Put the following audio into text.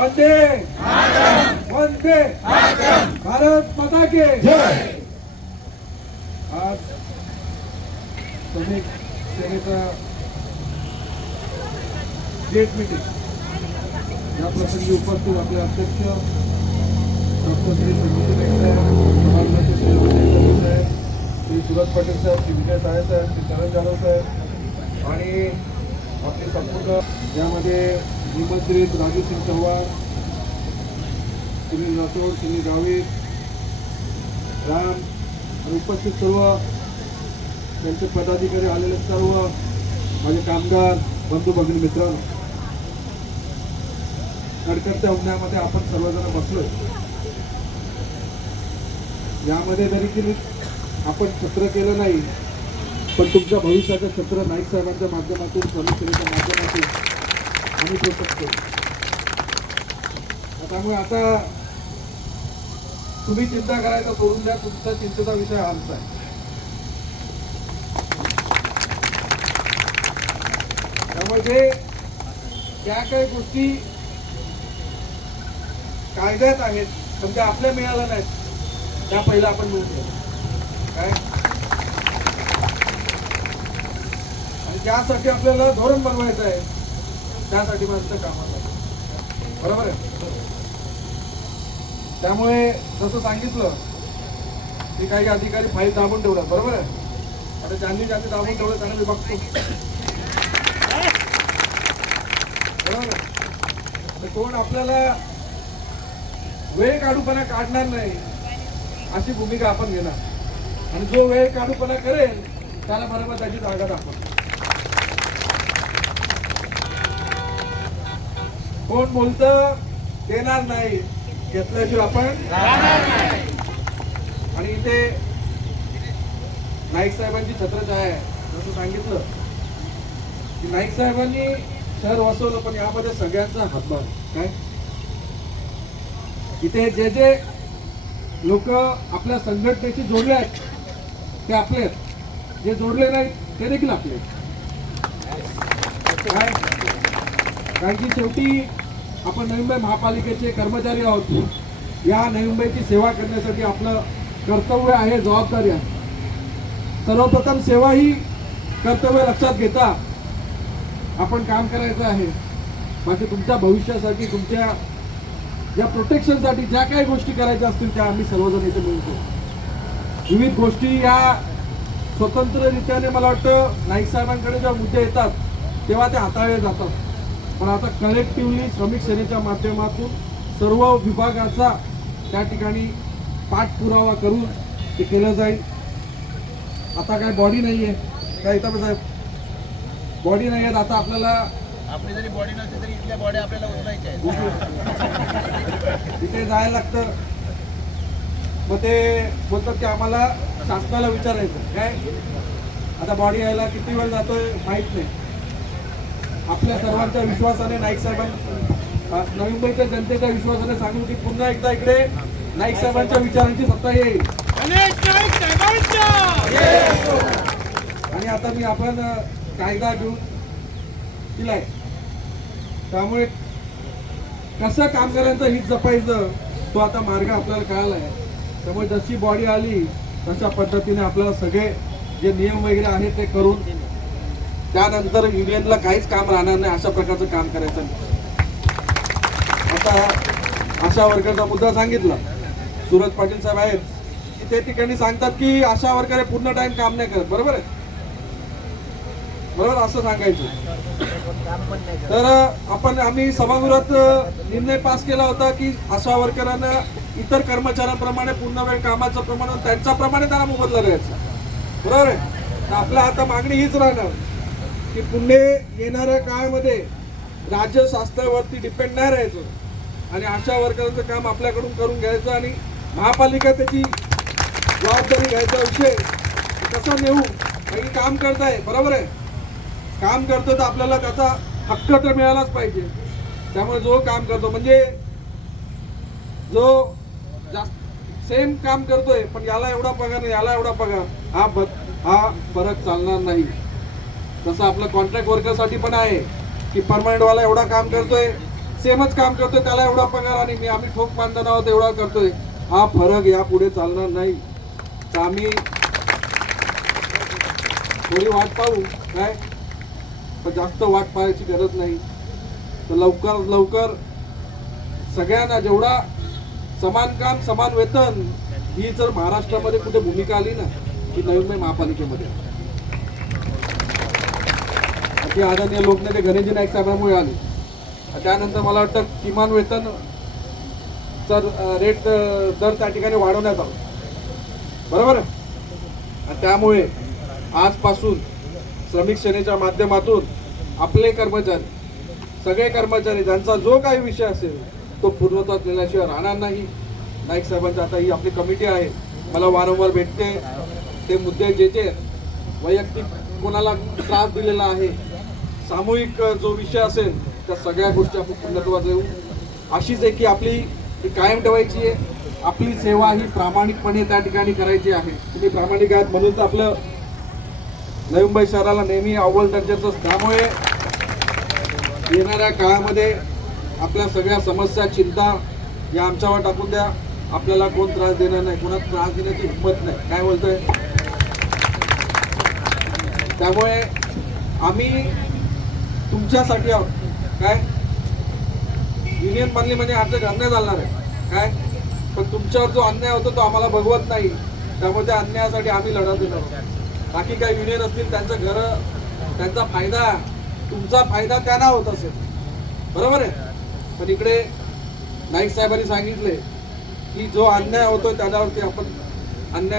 वंदे वंदे भारत माता के जय। आज श्रमिक सेनेचा गेट मीटिंग या प्रसंगी उपस्थित आपले अध्यक्ष डॉक्टर श्री संजीव साहेब, समाजवादी साहेब, श्री सुरत पाटील साहेब, श्री विजय साहेब, श्री चरण जाधव साहेब आणि आपले संपूर्ण यामध्ये निमंत्रित राजू सिंग चव्हाण, सुनील राठोड, सुनील गावित, राम आणि उपस्थित सर्व त्यांचे पदाधिकारी आलेले सर्व माझे कामगार बंधू भगिनी मित्रांनो, कडकडत्या उन्हामध्ये आपण सर्वजण बसलोय. यामध्ये जरी आपण छत्र केलं नाही, पण तुमच्या भविष्याचं छत्र नाईक साहेबांच्या माध्यमातून, समितीच्या माध्यमातून आम्ही प्रोत्साहित करू. त्यामुळे आता तुम्ही चिंता करायचा सोडून द्या, तुमचा चिंतेचा विषय आमचा आहे. त्यामुळे जे त्या काही गोष्टी कायद्यात आहेत पण त्या आपल्या मिळाल्या नाहीत, त्या पहिला आपण मिळून घेऊ काय. आणि त्यासाठी आपल्याला धोरण बनवायचं आहे, त्यासाठी मात्र कामाला बरोबर आहे. त्यामुळे जसं सांगितलं की काही अधिकारी फाईल दाबून ठेवतात, बरोबर आहे. आता ज्यांनी दाबून ठेवलं त्यांना मी बघतो, बरोबर आहे. कोण आपल्याला वेळ काढूपणा काढणार नाही अशी भूमिका आपण घेणार, आणि जो वेळ काढूपणा करेल त्याला बरोबर त्याची जागा दाखवतो. कोण बोलतं देणार नाही, घेतल्याशिवाय आपण राहणार. आणि इथे नाईक साहेबांची छत्रछाया आहे. जसं सांगितलं की नाईक साहेबांनी शहर वसवलं, पण यामध्ये सगळ्यांचा हातभार काय. इथे जे जे लोक आपल्या संघटनेशी जोडले आहेत ते आपले आहेत, जे जोडले नाहीत ते देखील आपले काय. कारण की शेवटी आपण नवी मुंबई महापालिकेचे कर्मचारी आहोत. या नवी मुंबईची सेवा करण्यासाठी आपलं कर्तव्य आहे, जबाबदारी आहे. सर्वप्रथम सेवा ही कर्तव्य लक्षात घेता आपण काम करायचं आहे. बाकी तुमच्या भविष्यासाठी, तुमच्या या प्रोटेक्शनसाठी ज्या काही गोष्टी करायच्या असतील त्या आम्ही सर्वजण इथे मिळतो. विविध गोष्टी या स्वतंत्ररित्याने मला वाटतं नाईक साहेबांकडे जेव्हा मुद्दे येतात तेव्हा ते हाताळले जातात. पण आता कलेक्टिव्हली श्रमिक सेनेच्या माध्यमातून सर्व विभागाचा त्या ठिकाणी पाठपुरावा करून ते केलं जाईल. आता काय बॉडी नाही आहे काय इथं साहेब, बॉडी नाही आहेत. आता आपल्याला आपली जरी बॉडी नसली तरी इथल्या बॉडी आपल्याला उचलायच्या आहेत. तिथे जायला लागतं. मग ते बोलतात की आम्हाला शासनाला विचारायचं काय. आता बॉडी यायला किती वेळ जातोय माहित नाही. आपल्या सर्वांच्या विश्वासाने नाईक साहेबांना, नवी मुंबईच्या जनतेच्या विश्वासाने सांगू की पुन्हा एकदा इकडे नाईक साहेबांच्या विचारांची सत्ता येईल. आणि आता मी आपण कायदा घेऊन दिलाय. त्यामुळे कसं कामगारांचं हित जपायचं तो आता मार्ग आपल्याला कळाला आहे. त्यामुळे जशी बॉडी आली तशा पद्धतीने आपल्याला सगळे जे नियम वगैरे आहेत ते करून त्यानंतर युनियनला काहीच काम राहणार नाही अशा प्रकारचं काम करायचं. आता आशा वर्करचा मुद्दा सांगितला, सुरत पाटील साहेब आहेत की ते ठिकाणी सांगतात की आशा वर्कर पूर्ण टाइम काम नाही करत, बरोबर आहे, बरोबर असं सांगायचं. तर आम्ही सभागृहात निर्णय पास केला होता की आशा वर्करांना इतर कर्मचाऱ्यांप्रमाणे पूर्ण वेळ कामाचं प्रमाण त्यांच्याप्रमाणे त्यांना मोबदला द्यायचा, बरोबर आहे. तर आपल्या आता मागणी हीच राहणार की पुढे येणाऱ्या काळामध्ये राज्य शासनावरती डिपेंड नाही राहायचं आणि आशा वर्करांचं काम आपल्याकडून करून घ्यायचं आणि महापालिका त्याची जबाबदारी घ्यायचा. विषय कसं नेऊ, काही काम करताय, बरोबर आहे, काम करतो तर आपल्याला त्याचा हक्क तर मिळालाच पाहिजे. त्यामुळे जो काम करतो म्हणजे जो सेम काम करतोय पण याला एवढा पगार नाही याला एवढा पगार, हा फरक चालणार नाही. तसं आपलं कॉन्ट्रॅक्ट वर्करसाठी पण आहे की परमनंट वाला एवढा काम करतोय, सेमच काम करतोय त्याला एवढा पगार आणि आम्ही ठोक बांधणार आहोत एवढा करतोय. हा फरक यापुढे चालणार नाही. तर आम्ही थोडी वाट पाहू काय, पण जास्त वाट पाहायची गरज नाही. तर लवकर लवकर सगळ्यांना जेवढा समान काम समान वेतन ही जर महाराष्ट्रामध्ये कुठे भूमिका आली ना की नवी मुंबई महापालिकेमध्ये, ती आदरणीय लोकनेते गणेशजी नाईक साहेबांमुळे आली. त्यानंतर मला वाटतं किमान वेतन तर रेट दर त्या ठिकाणी वाढवण्यात आला, बरोबर आहे. आणि त्यामुळे आजपासून श्रमिक सेनेच्या माध्यमातून आपले कर्मचारी, सगळे कर्मचारी ज्यांचा जो काही विषय असेल तो पूर्णत्वास नेल्याशिवाय राहणार नाही. नाईक साहेबांची आता ही आपली कमिटी आहे, मला वारंवार भेटते. ते मुद्दे जे वैयक्तिक कोणाला त्रास दिलेला आहे, सामूहिक जो विषय असेल त्या सगळ्या गोष्टी आपण पूर्णत्वास येऊ. अशीच आहे की आपली ही कायम ठेवायची आहे. आपली सेवा ही प्रामाणिकपणे त्या ठिकाणी करायची आहे. तुम्ही प्रामाणिक आहात म्हणून तर आपलं नवी मुंबई शहराला नेहमी अव्वल दर्जाचं. त्यामुळे येणाऱ्या काळामध्ये आपल्या सगळ्या समस्या चिंता या आमच्यावर टाकून द्या. आपल्याला कोण त्रास देणार नाही, कोणाला त्रास देण्याची हिंमत नाही. काय बोलतोय? त्यामुळे आम्ही तुमच्यासाठी आहोत. काय युनियन बनली म्हणजे आमचं अन्याय चालणार आहे काय, पण तुमच्यावर जो अन्याय होतो तो आम्हाला बघवत नाही. त्यामुळे त्या अन्यायासाठी आम्ही लढा देणार आहोत. बाकी काही युनियन असतील त्यांचं घर, त्यांचा फायदा, तुमचा फायदा त्यांना होत असेल, बरोबर आहे. पण इकडे नाईक साहेबांनी सांगितले की जो अन्याय होतोय त्याच्यावरती आपण अन्याय